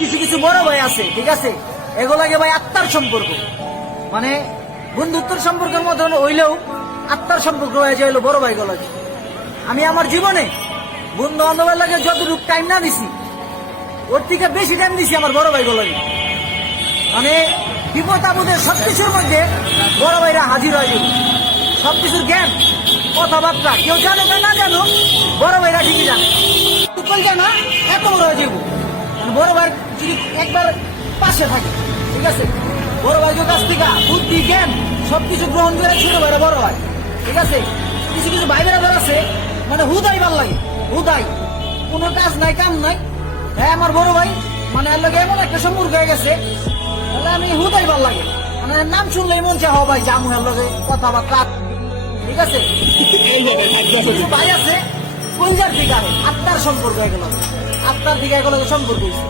কিছু কিছু বড় ভাই আছে, ঠিক আছে, এগুলাকে ভাই আত্মার সম্পর্ক, মানে বন্ধুত্বের সম্পর্কের মতন হইলেও আত্মার সম্পর্ক হয়ে যায় বড় ভাই গুলাকে। আমি আমার জীবনে বন্ধু বান্ধবের লাগে যতটুকু টাইম না দিছি, ওর থেকে বেশি টাইম দিছি আমার বড় ভাই গুলাকে। মানে বিপদ আপদের সবকিছুর মধ্যে বড় ভাইরা হাজির হয়ে যাবে। সবকিছুর জ্ঞান কথাবার্তা কেউ জানো না জানো, বড় ভাইরা ঠিকই জানে। তুই জানা এত বড় হয়ে যাবো, বড় ভাই যদি একবার পাশে থাকে, ঠিক আছে, বড় ভাইয়ের কাছ থেকে বুদ্ধি জ্ঞান সবকিছু গ্রহণ করে ছোট ভাইরা বড় হয়, ঠিক আছে। কিছু কিছু ভাই বেড়া আছে মানে হুদাই ভাল লাগে, হুদাই কোনো কাজ নাই কাম নাই। হ্যাঁ আমার বড় ভাই মানে এর লগে এমন একটা সম্পর্ক হয়ে গেছে, তাহলে আমি হুদাই ভাল লাগে, মানে নাম শুনলেই মন চায় ভাই জামু এর লগে কথাবার্তা, ঠিক আছে। কিছু ভাই আছে কইজার দিকে আত্মার সম্পর্ক হয়ে গেল, আত্মার দিকে এগুলো সম্পর্ক হয়েছে।